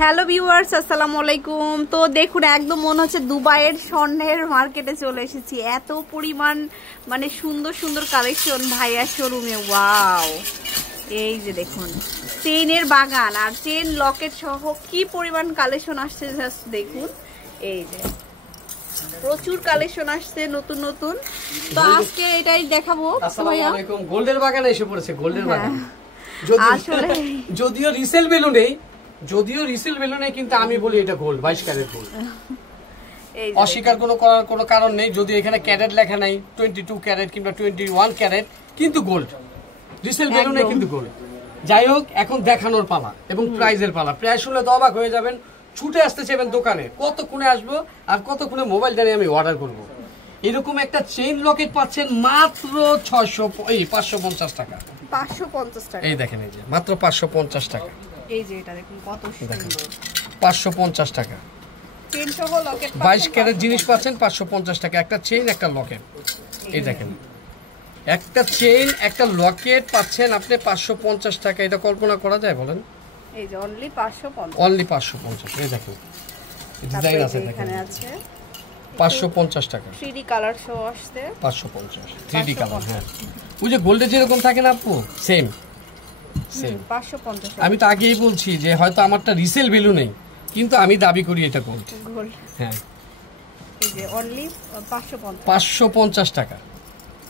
Hello viewers, আসসালামু আলাইকুম। তো দেখুন, একদম মনে হচ্ছে দুবাইয়ের স্বর্ণের মার্কেটে চলে এসেছি। এত পরিমাণ মানে সুন্দর সুন্দর কালেকশন ভাইয়ার শোরুমে। ওয়াও, এই যে দেখুন চেইনের বাগান আর চেন লকেট সহ কি পরিমাণ কালেকশন আসছে জাস্ট দেখুন। এই যে প্রচুর কালেকশন আসছে নতুন নতুন। তো আজকে এটাই দেখাবো। আসসালামু আলাইকুম। গোল্ডের বাগানে এসে পড়েছে, গোল্ডের বাগান। যদিও রিসেল বেলুনে কিন্তু আমি বলি এটা গোল্ড, 22 ক্যারেট গোল্ড। অস্বীকার করার কোনো কারণ নেই। যদি এখানে ক্যারেট লেখা নাই, 22 ক্যারেট কিংবা 21 ক্যারেট, কিন্তু গোল্ড। রিসেল বেলুনে কিন্তু গোল্ড। যাই হোক, এখন দেখানোর পালা এবং প্রাইজের পালা। প্রাইস শুনলে তো অবাক হয়ে যাবেন। ছুটে আসতে চাইবেন দোকানে, কতক্ষণে আসবো আর কতক্ষণে মোবাইলটা নিয়ে আমি অর্ডার করব। এরকম একটা চেইন লকেট পাচ্ছেন মাত্র 550 টাকা। 550 টাকা। এই দেখেন, এই যে মাত্র 550 টাকা। এই যে এটা দেখুন কত সুন্দর, 550 টাকা। চেইন সহ লকেট 22 ক্যারেট জিনিস পাচ্ছেন 550 টাকা। একটা চেইন, একটা লকেট। এই দেখেন, একটা চেইন একটা লকেট পাচ্ছেন আপনি 550 টাকা। এটা কল্পনা করা যায় বলেন? এই যে অনলি 550, অনলি 550। এই দেখুন ডিজাইন আছে, এখানে আছে 550 টাকা। 3D কালার সহ আসছে 550 3D কালার। হ্যাঁ, ওই যে গোল্ডে যেরকম থাকে না আপু, সেম 550। আমি তো আগেই বলছি যে হয়তো আমারটা রিসেল ভ্যালু নেই, কিন্তু আমি দাবি করি এটা গোল্ড। হ্যাঁ, এই যে অনলি 550 টাকা।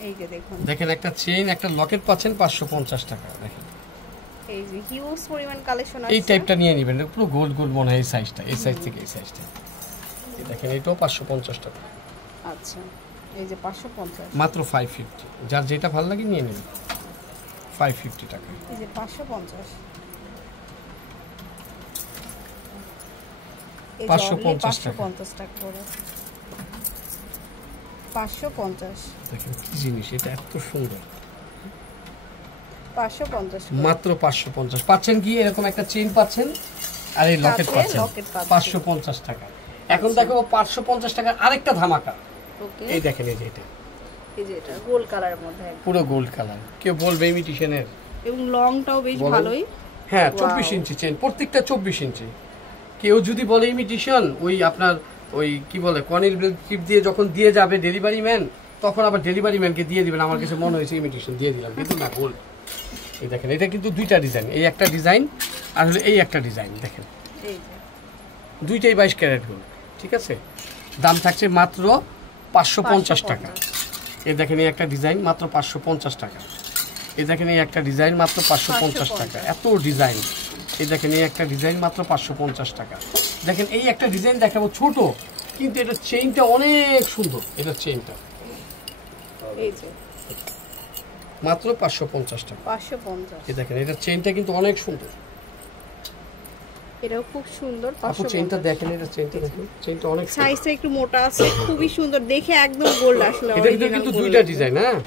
এই যে দেখুন, দেখেন একটা চেইন একটা লকেট পাচ্ছেন 550 টাকা। দেখেন এই যে হিউজ পরিমাণ কালেকশন আছে। এই টাইপটা নিয়ে নেবেন, পুরো গোল্ড গোল্ড মনে হয়। এই সাইজটা, এই সাইজ থেকে এই সাইজটা। এই দেখেন, এটাও 550 টাকা। আচ্ছা, এই যে 550 মাত্র 550। যার যেটা ভালো লাগে নিয়ে নেবেন। 550 টাকা। এই যে 550, 550 টাকা করে। 550। দেখেন কি জিনিস, এটা এত সুন্দর। 550 মাত্র 550 পাচ্ছেন। কি এরকম একটা চেইন পাচ্ছেন আর এই লকেট পাচ্ছেন 550 টাকা। এখন দেখো 550 টাকার আরেকটা ধামাকা। ওকে, এই দেখেন, এই যে এটা, এই যে এটা গোল্ড কালারের মধ্যে, পুরো গোল্ড কালার। কেউ বলবে ইমিটেশনের, এবং লংটাও বেশ ভালোই। হ্যাঁ, 24 ইঞ্চি চেইন, প্রত্যেকটা 24 ইঞ্চি। কেউ যদি বলে ইমিটেশন, ওই আপনার ওই কি বলে কনিল টিপ দিয়ে যখন দিয়ে যাবে ডেলিভারি ম্যান, তখন আবার ডেলিভারি ম্যানকে দিয়ে দিবেন আমার কাছে মনে হয়েছে ইমিটেশন দিয়ে দিলাম, কিন্তু না, গোল্ড। এই দেখেন, এটা কিন্তু দুইটা ডিজাইন, এই একটা ডিজাইন আর হলো এই একটা ডিজাইন। দেখেন এই যে দুইটাই 22 ক্যারেট গোল্ড। ঠিক আছে, দাম থাকছে মাত্র 550 টাকা। এই দেখেন, এই একটা ডিজাইন মাত্র 550 টাকা। এই দেখেন, এই একটা ডিজাইন মাত্র 550 টাকা। এত ডিজাইন। এই দেখেন, এই একটা ডিজাইন মাত্র 550 টাকা। দেখেন, এই একটা ডিজাইন দেখাবো ছোট, কিন্তু এটা চেইনটা অনেক সুন্দর। এটা চেইনটা এই যে মাত্র 550 টাকা। 550। এই দেখেন, এটা চেইনটা কিন্তু অনেক সুন্দর। এটাও খুব সুন্দর। আপু চেইনটা দেখেন, এটা চেইনটা দেখেন, চেইনটা অনেক সুন্দর। সাইজটা একটু মোটা আছে, খুবই সুন্দর দেখে, একদম গোল্ড আসলে। এটা কিন্তু দুইটা ডিজাইন। হ্যাঁ,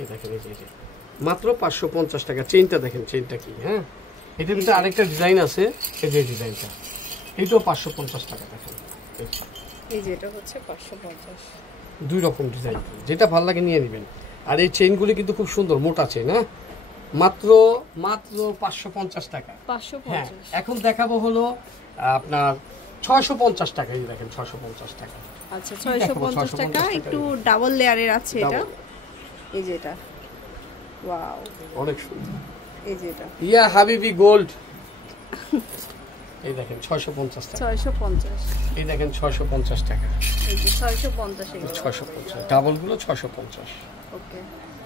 এই দেখেন, এই যে মাত্র 550 টাকা। চেইনটা দেখেন, চেইনটা কি। হ্যাঁ, এটার ভিতরে আরেকটা ডিজাইন আছে, এই যে ডিজাইনটা, এইটাও 550 টাকা। দেখেন, এই যে এটা হচ্ছে 550। দুই রকম ডিজাইন, যেটা ভালো লাগে নিয়ে নেবেন। আর এই চেইনগুলি কিন্তু খুব সুন্দর, মোটা চেইন। হ্যাঁ, মাত্র 550 টাকা। 550। হ্যাঁ, এখন দেখাবো হলো আপনার 650 টাকা। এই দেখেন, 650 টাকা। আচ্ছা, 650 টাকা। একটু ডাবল লেয়ারের আছে এটা। এই যে এটা, ওয়াও, অনেক সুন্দর। এই যে এটা ইয়া হাবিবি গোল্ড। এই দেখেন 650 টাকা। 650। এই দেখেন 650 টাকা। এই যে 650। 650 ডাবল গুলো 650। ওকে,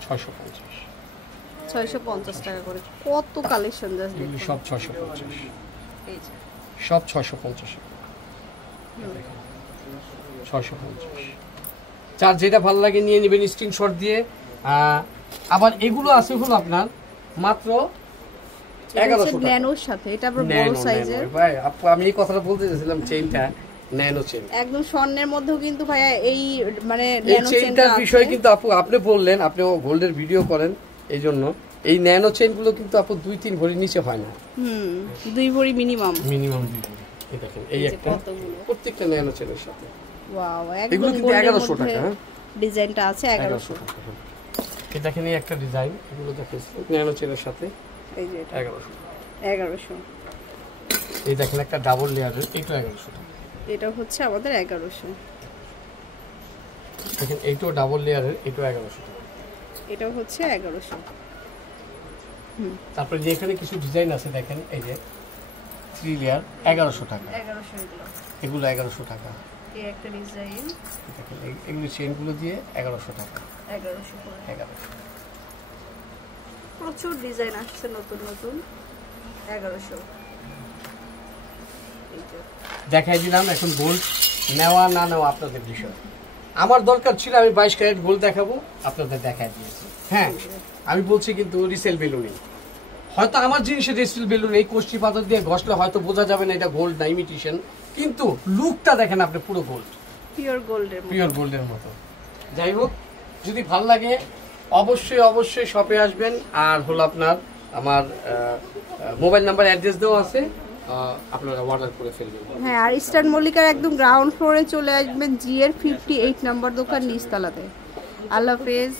650 650 টাকা করে। কত কালেকশন জাস্ট দেখুন, সব 650। এই যে সব 650। দেখেন 650। যার যেটা ভালো লাগে নিয়ে নেবেন স্ক্রিনশট দিয়ে। আবার এগুলো আছে হলো আপনার মাত্র 1100 টাকা। ন্যানোর সাথে, এটা আবার বড় সাইজের। ভাই আপু, আমি এই কথাটা বলতে চাইছিলাম, চেইনটা ন্যানো চেইন, একদম স্বর্ণের মধ্যেও কিন্তু ভাইয়া এই মানে এই চেইনটার বিষয় কিন্তু আপু আপনি বললেন, আপনি গোল্ডের ভিডিও করেন, এই জন্য এই ন্যানো চেইনগুলো কিন্তু আপু 2-3 ভরির নিচে হয় না। 2 ভরি মিনিমাম। 2 ভরি। এই দেখেন, এই একটা প্রত্যেকটা ন্যানো চেইনের সাথে। ওয়াও, এগুলো কিন্তু 1100 টাকা। হ্যাঁ, ডিজাইনটা আছে 1100 টাকা। এই দেখেন, এই একটা ডিজাইন, এগুলো দেখেন ন্যানো চেইনের সাথে। এই যে এটা 1100। এই দেখেন একটা ডাবল লেয়ারের, এইটা 1100 টাকা। এটা হচ্ছে আমাদের 1100। দেখেন এইটাও ডাবল লেয়ারের, এটা 1100 টাকা। এটা হচ্ছে 1100। তারপরে যে এখানে কিছু ডিজাইন আছে দেখেন, এই যে 3 লেয়ার 1100 টাকা। 1100 এগুলো 1100 টাকা। এই একটা ডিজাইন দেখেন এগুলো চেইনগুলো দিয়ে 1100 টাকা। 1100 করে। 1100। প্রচুর ডিজাইন আসছে নতুন নতুন। 1100 দেখাই দিলাম। এখন গোল্ড নেওয়া না নেওয়া আপনাদের বিষয়। আমার দরকার ছিল আমি 22 ক্যারেট গোল্ড দেখাবো, আপনাদের দেখাই দিয়েছি। হ্যাঁ, আমি বলছি কিন্তু রিসেল ভ্যালু নেই। হয়তো আমার জিনিসের রিসেল ভ্যালু নেই, কোষ্ঠী পাথর দিয়ে ঘষলে হয়তো বোঝা যাবে না এটা গোল্ড না ইমিটেশন, কিন্তু লুকটা দেখেন আপনি পুরো গোল্ড, পিওর গোল্ডের মতো। যাই হোক, যদি ভালো লাগে অবশ্যই অবশ্যই শপে আসবেন। আর হলো আপনার আমার মোবাইল নাম্বার অ্যাড্রেস দেওয়া আছে, আপনারা অর্ডার করে ফেলবেন। হ্যাঁ, আর ইস্টার্ন মল্লিকার একদম গ্রাউন্ড ফ্লোরে চলে আসবেন, জি এর 58 নম্বর দোকান নিচতলাতে। আল্লাহ হাফেজ।